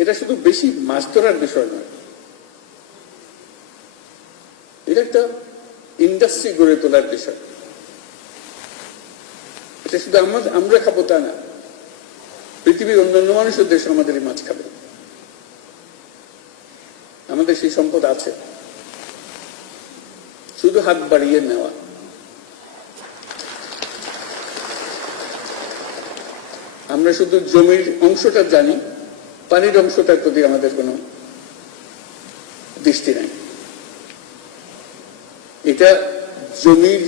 এটা শুধু বেশি মাছ ধরার বিষয় নয়, এটা একটা ইন্ডাস্ট্রি গড়ে তোলার বিষয়। এটা শুধু আমরা খাবো তা না, পৃথিবীর অন্যান্য মানুষের দেশ আমাদের এই মাছ খাবে। আমাদের সেই সম্পদ আছে, শুধু হাত বাড়িয়ে নেওয়া। আমরা শুধু জমির অংশটা জানি, পানির অংশটার প্রতি আমাদের কোনো দৃষ্টি নাই। এটা জমির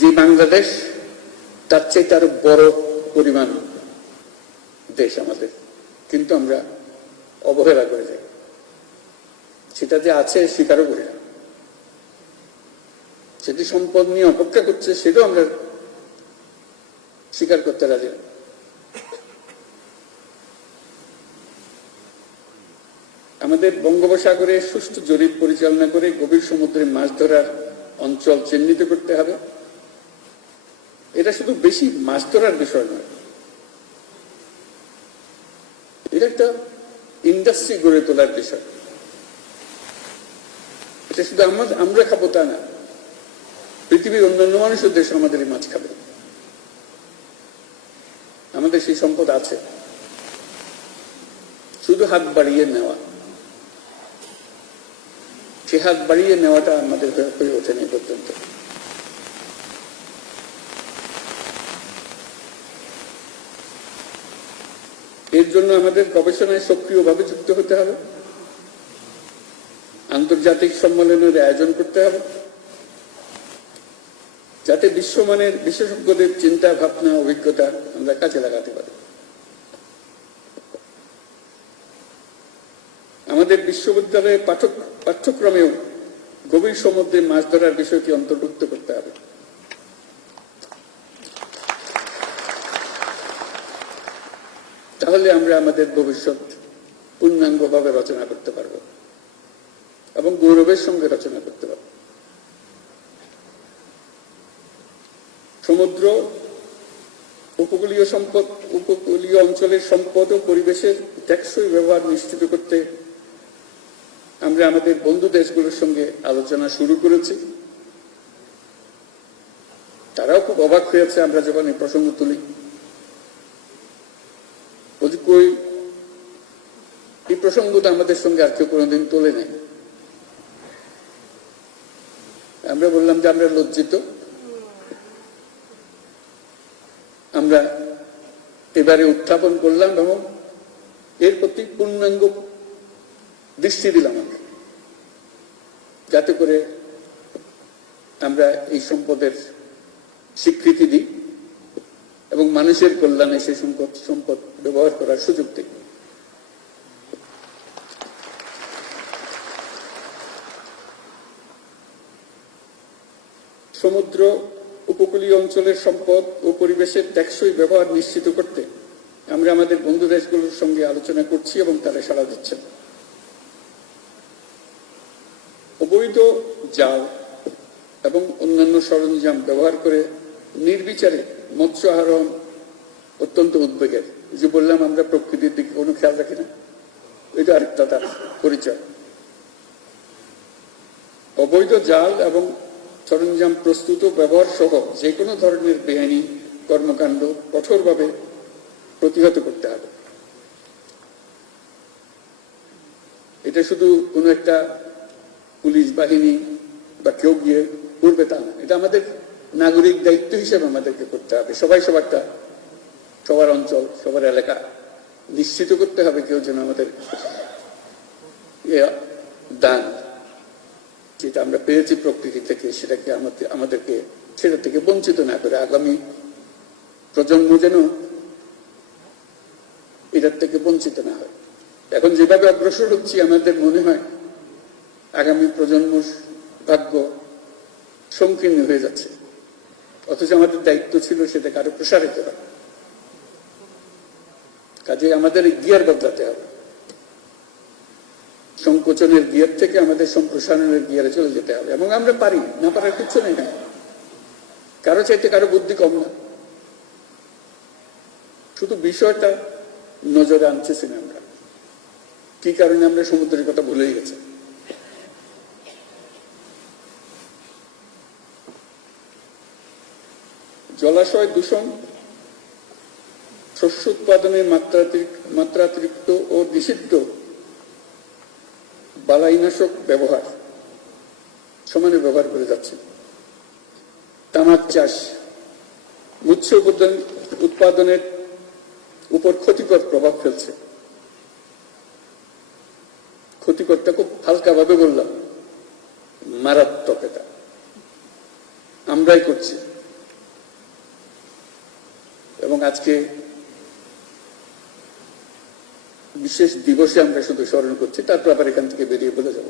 যে বাংলাদেশ, তার চেয়ে আরো বড় পরিমাণ দেশ আমাদের, কিন্তু আমরা অবহেলা করে যাই। সেটা যে আছে স্বীকারও করি না। সেটি সম্পদ নিয়ে অপেক্ষা করছে, সেটাও আমরা স্বীকার করতে রাজি না। আমাদের বঙ্গোপসাগরে সুষ্ঠু জরিপ পরিচালনা করে গভীর সমুদ্রে মাছ ধরার অঞ্চল চিহ্নিত করতে হবে। এটা শুধু বেশি মাছ ধরার বিষয় নয়, এটা একটা ইন্ডাস্ট্রি গড়ে তোলার বিষয়। এটা শুধু আমরা খাবো তা না, পৃথিবীর অন্যান্য মানুষের দেশ আমাদের এই মাছ খাবে। আমাদের সেই সম্পদ আছে, শুধু হাত বাড়িয়ে নেওয়া। সে হাত বাড়িয়ে নেওয়াটা আমাদের হয়ে ওঠেনি এই পর্যন্ত। এর জন্য আমাদের গবেষণায় সক্রিয়ভাবে যুক্ত হতে হবে, আন্তর্জাতিক সম্মেলনের আয়োজন করতে হবে, যাতে বিশ্বমানের বিশেষজ্ঞদের চিন্তা ভাবনা অভিজ্ঞতা আমরা কাজে লাগাতে পারি। আমাদের বিশ্ববিদ্যালয়ের পাঠ্যক্রমেও গভীর সমুদ্রে মাছ ধরার বিষয়টি অন্তর্ভুক্ত করতে হবে। তাহলে আমরা আমাদের ভবিষ্যৎ পূর্ণাঙ্গভাবে রচনা করতে পারব এবং গৌরবের সঙ্গে রচনা করতে পারব। সমুদ্র, উপকূলীয় অঞ্চলের সম্পদ ও পরিবেশের টেকসই ব্যবহার নিশ্চিত করতে আমরা আমাদের বন্ধু দেশগুলোর সঙ্গে আলোচনা শুরু করেছি। তারাও খুব অবাক হয়েছে আমরা যখন এই প্রসঙ্গ তুলি। এই প্রসঙ্গটা আমাদের সঙ্গে আর কেউ কোনোদিন তোলে নাই। আমরা বললাম যে আমরা লজ্জিত, আমরা এবারে উত্থাপন করলাম এবং এর প্রতি পূর্ণাঙ্গ দৃষ্টি দিলাম আমরা, যাতে করে আমরা এই সম্পদের স্বীকৃতি দিই এবং মানুষের কল্যাণে সেই সম্পদ ব্যবহার করার সুযোগ দিই। সমুদ্র, উপকূলীয় অঞ্চলের সম্পদ ও পরিবেশের টেকসই ব্যবহার নিশ্চিত করতে আমরা আমাদের বন্ধু দেশগুলোর সঙ্গে আলোচনা করছি এবং তারা সাড়া দিচ্ছেন। অবৈধ জাল এবং অন্যান্য সরঞ্জাম ব্যবহার করে নির্বিচারে মৎস্য আহরণ অত্যন্ত উদ্বেগের। যে বললাম আমরা প্রকৃতির দিকে কোনো খেয়াল রাখি না, এটা আরেকটা তার পরিচয়। অবৈধ জাল এবং সরঞ্জাম প্রস্তুত ব্যবহার সহ যে কোনো ধরনের বেআইনি কর্মকাণ্ড কঠোরভাবে প্রতিহত করতে হবে। এটা শুধু কোনো একটা পুলিশ বাহিনী বা কেউ গিয়ে করবে তা না, এটা আমাদের নাগরিক দায়িত্ব হিসেবে আমাদেরকে করতে হবে। সবাই সবারটা, সবার অঞ্চল, সবার এলাকা নিশ্চিত করতে হবে কেউ যেন আমাদের দান যেটা আমরা পেয়েছি প্রকৃতি থেকে সেটাকে আমাদেরকে সেটা থেকে বঞ্চিত না করে আগামী প্রজন্ম যেন এটার থেকে বঞ্চিত না হয়। এখন যেভাবে অগ্রসর হচ্ছি আমাদের মনে হয় আগামী প্রজন্মর ভাগ্য সংকীর্ণ হয়ে যাচ্ছে, অথচ আমাদের দায়িত্ব ছিল সেটাকে আরো প্রসারিত করা। কাজে আমাদের গিয়ার বদলাতে হবে, সংকোচনের গিয়ার থেকে আমাদের সম্প্রসারণের গিয়ারে চলে যেতে হবে। এবং আমরা পারি, না পারার কিছু নেই না, কারো চাইতে কারো বুদ্ধি কম না। শুধু বিষয়টা নজরে আনতেছি না আমরা। কি কারণে আমরা সমুদ্রের কথা ভুলেই গেছি। জলাশয় দূষণ, শস্য উৎপাদনের মাত্রাতিরিক্ত ও নিষিদ্ধ বালাইনাশক ব্যবহার সমানে ব্যবহার করে যাচ্ছে। তামাক চাষ, মৎস্য উৎপাদনের উপর ক্ষতিকর প্রভাব ফেলছে। ক্ষতিকরটা খুব হালকাভাবে বললাম, মারাত্মক। এটা আমরাই করছি। এবং আজকে বিশেষ দিবসে আমরা শুধু স্মরণ করছি, তারপর আবার এখান থেকে বেরিয়ে বলে যাব,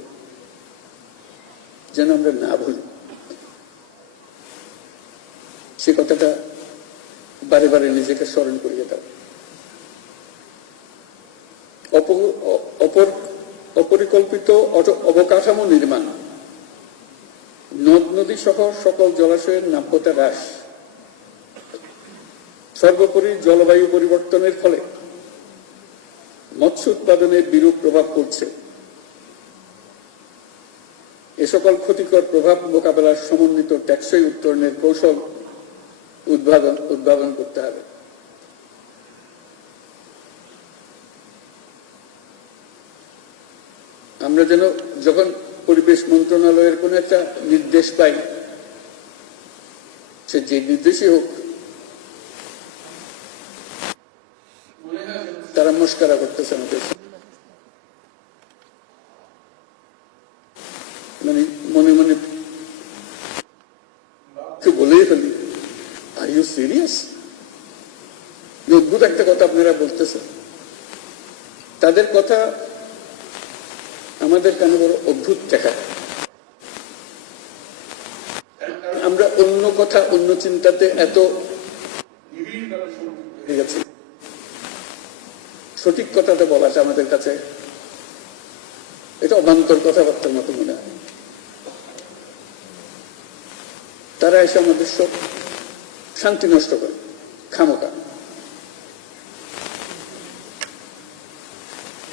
যেন আমরা না ভুলি। সে কথাটা বারে বারে নিজেকে স্মরণ করিয়ে দাও। অপরিকল্পিত অবকাঠামো নির্মাণ, নদ নদী সহ সকল জলাশয়ের নাব্যতা হ্রাস, সর্বোপরি জলবায়ু পরিবর্তনের ফলে মৎস্য উৎপাদনে বিরূপ প্রভাব পড়ছে। এ সকল ক্ষতিকর প্রভাব মোকাবেলার সমন্বিত টেকসই উত্তরণের কৌশল উদ্ভাবন করতে হবে। আমরা যেন যখন পরিবেশ মন্ত্রণালয়ের কোন একটা নির্দেশ পাই, সে যে নির্দেশই হোক, তারা মস্করা করতেছে আমাদের, মানে মনে মনে বলেই ফেলি, আর ইউ সিরিয়াস? অদ্ভুত একটা কথা আপনারা বলতেছেন। তাদের কথা আমাদের কানে বড় অদ্ভুত দেখায়। আমরা অন্য কথা, অন্য চিন্তাতে এত হয়ে গেছি, সঠিক কথাটা বলাটা আমাদের কাছে এটা অবান্তর কথাবার্তার মতো মনে হয়। তারা এসে আমাদের সব শান্তি নষ্ট করে খামোকা।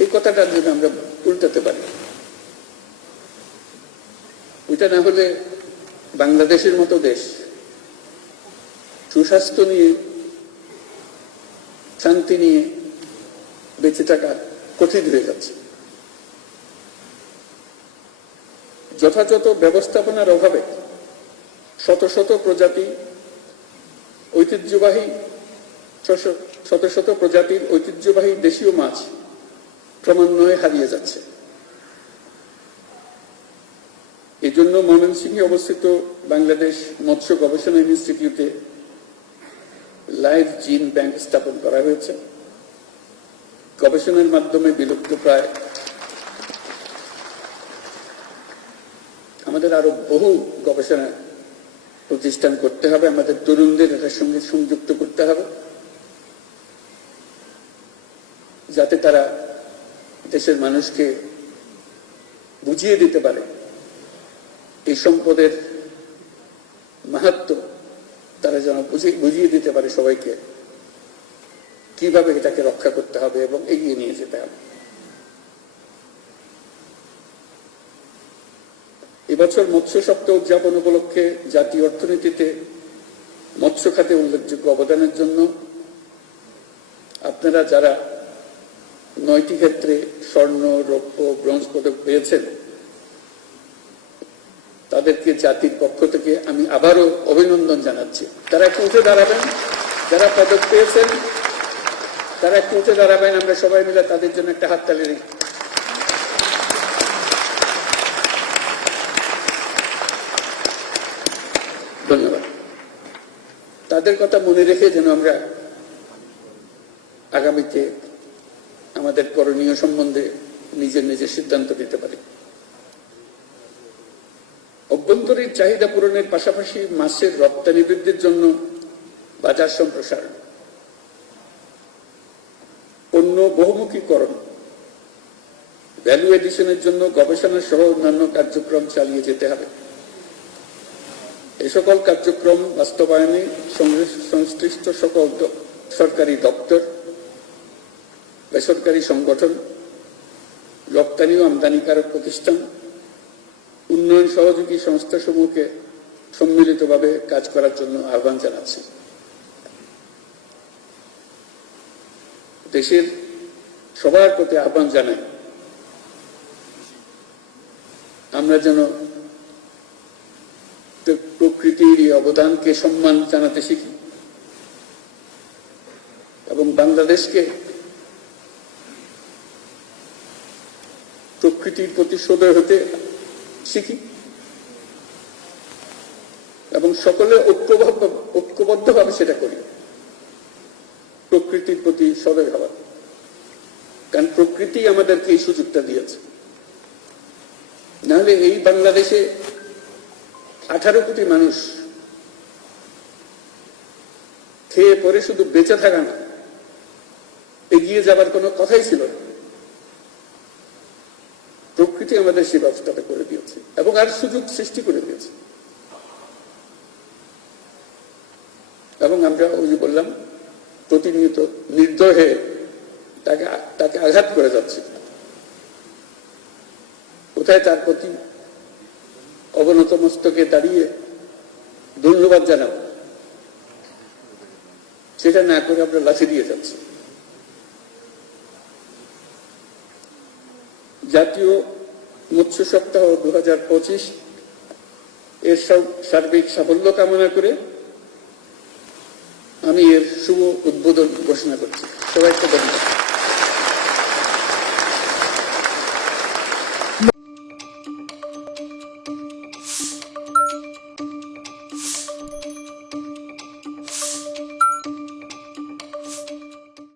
এই কথাটা যদি আমরা উল্টাতে পারি, ওইটা না হলে বাংলাদেশের মতো দেশ সুস্বাস্থ্য নিয়ে, শান্তি নিয়ে বেঁচে থাকা কঠিন হয়ে যাচ্ছে। যথাযথ ব্যবস্থাপনার অভাবে শত শত প্রজাতির ঐতিহ্যবাহী দেশীয় মাছ ক্রমান্বয়ে হারিয়ে যাচ্ছে। এই জন্য ময়মনসিংহে অবস্থিত বাংলাদেশ মৎস্য গবেষণা ইনস্টিটিউটে লাইভ জিন ব্যাংক স্থাপন করা হয়েছে। গবেষণার মাধ্যমে বিলুপ্ত প্রায় আমাদের আরো বহু গবেষণা প্রতিষ্ঠান করতে হবে। আমাদের তরুণদের এটার সঙ্গে সংযুক্ত করতে হবে, যাতে তারা দেশের মানুষকে বুঝিয়ে দিতে পারে এই সম্পদের মাহাত্ম্য। তারা যেন বুঝিয়ে দিতে পারে সবাইকে কিভাবে এটাকে রক্ষা করতে হবে এবং এগিয়ে নিয়ে যেতে হবে। এবছর মৎস্য সপ্তাহ উদযাপন উপলক্ষে জাতীয় অর্থনীতিতে মৎস্য খাতে উল্লেখযোগ্য অবদানের জন্য আপনারা যারা 9টি ক্ষেত্রে স্বর্ণ, রৌপ্য, ব্রোঞ্জ পদক পেয়েছেন, তাদেরকে জাতির পক্ষ থেকে আমি আবারও অভিনন্দন জানাচ্ছি। তারা একটু উঠে দাঁড়াবেন, যারা পদক পেয়েছেন তারা একটু উঠে দাঁড়াবেন। আমরা সবাই মিলে তাদের জন্য একটা হাততালি দিই। ধন্যবাদ। তাদের কথা মনে রেখে যেন আমরা আগামীতে আমাদের করণীয় সম্বন্ধে নিজের সিদ্ধান্ত নিতে পারি। অভ্যন্তরীণ চাহিদা পূরণের পাশাপাশি মাছের রপ্তানি বৃদ্ধির জন্য বাজার সম্প্রসারণ, পণ্য বহুমুখীকরণ, ভ্যালু এডিশনের জন্য গবেষণা সহ অন্যান্য কার্যক্রম চালিয়ে যেতে হবে। এই সকল কার্যক্রম বাস্তবায়নে সংশ্লিষ্ট সকল সরকারি দপ্তর, বেসরকারি সংগঠন, রপ্তানি ও আমদানিকারক প্রতিষ্ঠান, উন্নয়ন সহযোগী সংস্থাসমূহকে সম্মিলিতভাবে কাজ করার জন্য আহ্বান জানাচ্ছি। দেশের সবার প্রতি আহ্বান জানাই আমরা যেন প্রকৃতির এই অবদানকে সম্মান জানাতে শিখি এবং বাংলাদেশকে প্রকৃতির প্রতি সদয় হতে শিখি এবং সকলে ঐক্যবদ্ধভাবে সেটা করি, প্রকৃতির প্রতি সদয় হওয়া। কারণ প্রকৃতি আমাদেরকে এই সুযোগটা দিয়েছে, নাহলে এই বাংলাদেশে 18 কোটি মানুষ খেয়ে পরে শুধু বেঁচে থাকা না, এগিয়ে যাবার কোনো কথাই ছিল না। প্রকৃতি আমাদের সেই ব্যবস্থাটা করে দিয়েছে এবং আর সুযোগ সৃষ্টি করে দিয়েছে। এবং আমরা ওই যে বললাম, প্রতিনিয়ত নির্দয়ে তাকে আঘাত করে যাচ্ছে। কোথায় তার প্রতি অবনত মস্তকে দাঁড়িয়ে ধন্যবাদ জানাবো, সেটা না করে আমরা লাঠি দিয়ে যাচ্ছি। জাতীয় মৎস্য সপ্তাহ 2025 এর সার্বিক সাফল্য কামনা করে আমি এর শুভ উদ্বোধন ঘোষণা করছি। সবাইকে ধন্যবাদ।